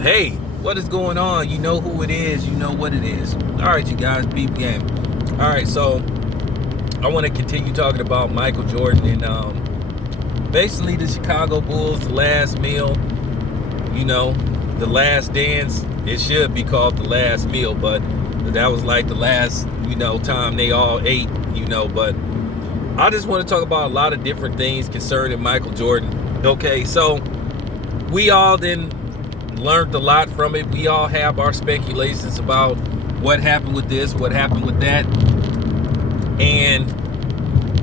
Hey, what is going on? You know who it is. You know what it is. All right, you guys, beep game. All right, so I want to continue talking about Michael Jordan and basically the Chicago Bulls, the last meal. You know, the last dance. It should be called the last meal, but that was like the last, time they all ate. But I just want to talk about a lot of different things concerning Michael Jordan. Okay, so we all then learned a lot from it. We all have our speculations about what happened with this, what happened with that. And,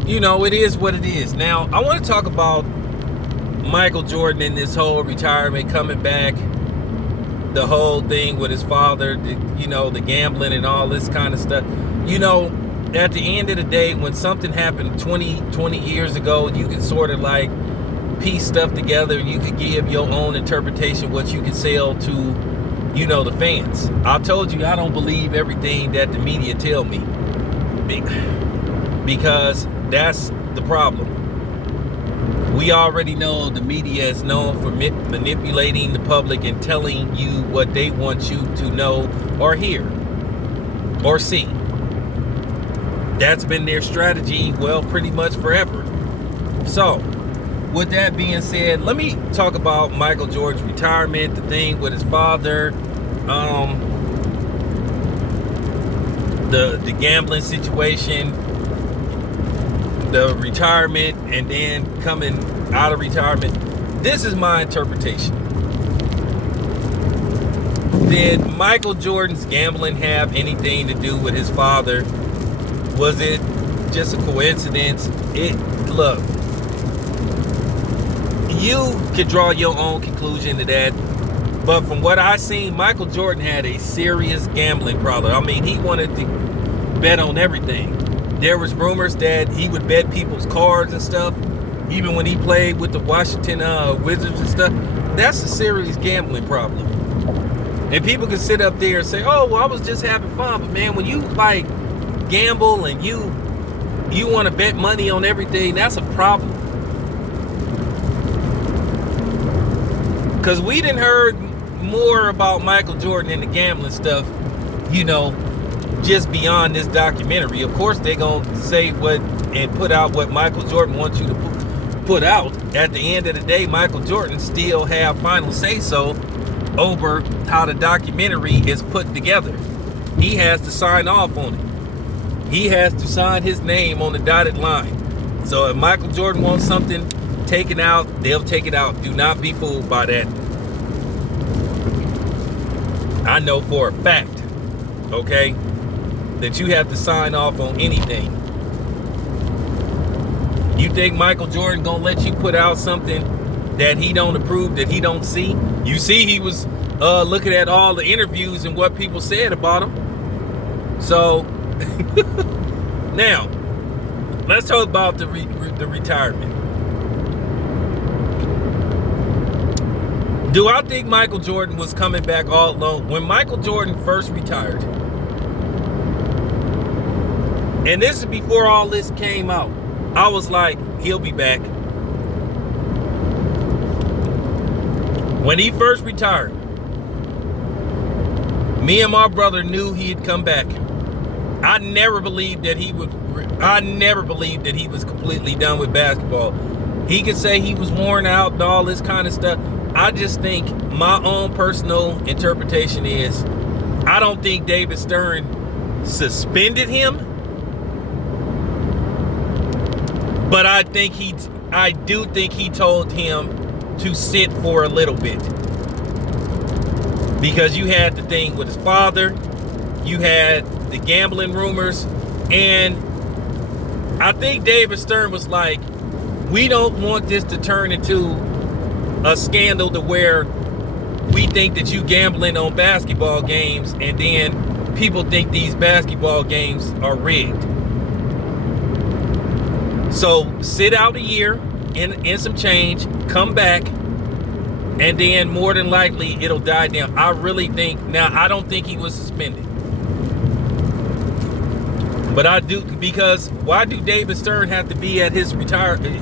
it is what it is. Now, I want to talk about Michael Jordan and this whole retirement, coming back, the whole thing with his father, the gambling and all this kind of stuff. At the end of the day, when something happened 20 years ago, you can sort of like piece stuff together. You could give your own interpretation, what you can sell to, the fans. I told you I don't believe everything that the media tell me, because that's the problem. We already know the media is known for manipulating the public and telling you what they want you to know or hear or see. That's been their strategy, pretty much forever. So, with that being said, let me talk about Michael Jordan's retirement, the thing with his father, the gambling situation, the retirement, and then coming out of retirement. This is my interpretation. Did Michael Jordan's gambling have anything to do with his father? Was it just a coincidence? Look, you could draw your own conclusion to that, but from what I seen, Michael Jordan had a serious gambling problem. I mean, he wanted to bet on everything. There was rumors that he would bet people's cards and stuff, even when he played with the Washington Wizards and stuff. That's a serious gambling problem. And people can sit up there and say, oh, well, I was just having fun. But man, when you like gamble and you want to bet money on everything, that's a problem. Because we done heard more about Michael Jordan and the gambling stuff, just beyond this documentary. Of course, they're going to say what and put out what Michael Jordan wants you to put out. At the end of the day, Michael Jordan still have final say-so over how the documentary is put together. He has to sign off on it. He has to sign his name on the dotted line. So if Michael Jordan wants something taken out, they'll take it out. Do not be fooled by that. I know for a fact, okay, that you have to sign off on anything. You think Michael Jordan gonna let you put out something that he don't approve, that he don't see? You see, he was looking at all the interviews and what people said about him. So now let's talk about the retirement. Do I think Michael Jordan was coming back all alone? When Michael Jordan first retired, and this is before all this came out, I was like, he'll be back. When he first retired, me and my brother knew he'd come back. I never believed that he was completely done with basketball. He could say he was worn out and all this kind of stuff. I just think my own personal interpretation is, I don't think David Stern suspended him, but I do think he told him to sit for a little bit, because you had the thing with his father, you had the gambling rumors, and I think David Stern was like, we don't want this to turn into a scandal to where we think that you gambling on basketball games and then people think these basketball games are rigged. So sit out a year in some change, come back, and then more than likely it'll die down. I really think, now I don't think he was suspended, but I do, because why do David Stern have to be at his retirement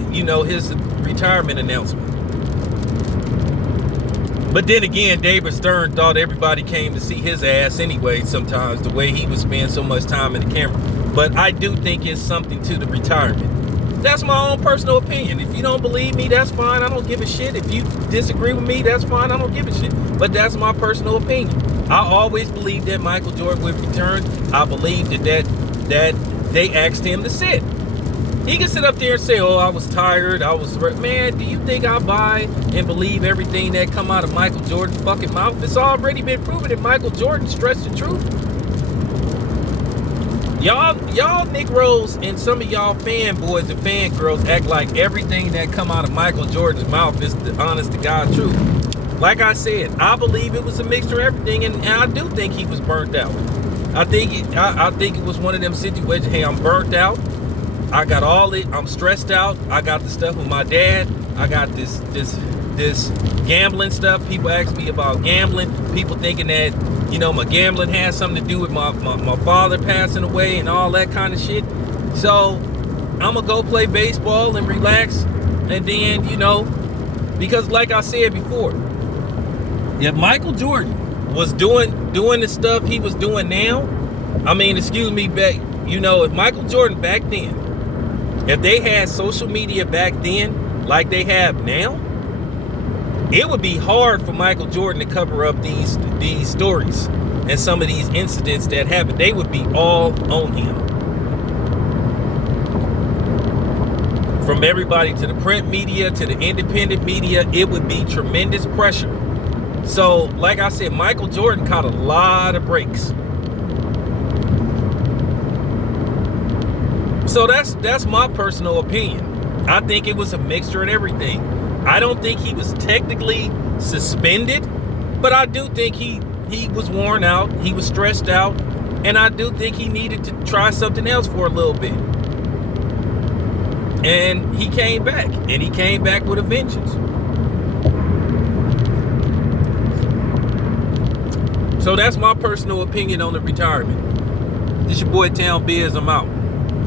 announcement? But then again, David Stern thought everybody came to see his ass anyway sometimes, the way he would spend so much time in the camera. But I do think it's something to the retirement. That's my own personal opinion. If you don't believe me, that's fine. I don't give a shit. If you disagree with me, that's fine. I don't give a shit. But that's my personal opinion. I always believed that Michael Jordan would return. I believed that they asked him to sit. He can sit up there and say, oh, I was tired. Man, do you think I buy and believe everything that come out of Michael Jordan's fucking mouth? It's already been proven that Michael Jordan stretched the truth. Y'all Negroes and some of y'all fanboys and fangirls act like everything that come out of Michael Jordan's mouth is the honest to God truth. Like I said, I believe it was a mixture of everything, and I do think he was burnt out. I think it was one of them situations. Hey, I'm burnt out. I got all it. I'm stressed out. I got the stuff with my dad. I got this gambling stuff. People ask me about gambling. People thinking that, you know, my gambling has something to do with my father passing away and all that kind of shit. So I'm gonna go play baseball and relax, and then, you know, because like I said before, if Michael Jordan was doing the stuff he was doing now, I mean, excuse me, if Michael Jordan back then, if they had social media back then like they have now, it would be hard for Michael Jordan to cover up these stories and some of these incidents that happened. They would be all on him. From everybody to the print media to the independent media, it would be tremendous pressure. So, like I said, Michael Jordan caught a lot of breaks. So that's my personal opinion. I think it was a mixture of everything. I don't think he was technically suspended, but I do think he was worn out. He was stressed out, and I do think he needed to try something else for a little bit. And he came back, and he came back with a vengeance. So that's my personal opinion on the retirement. This your boy Town Biz. I'm out.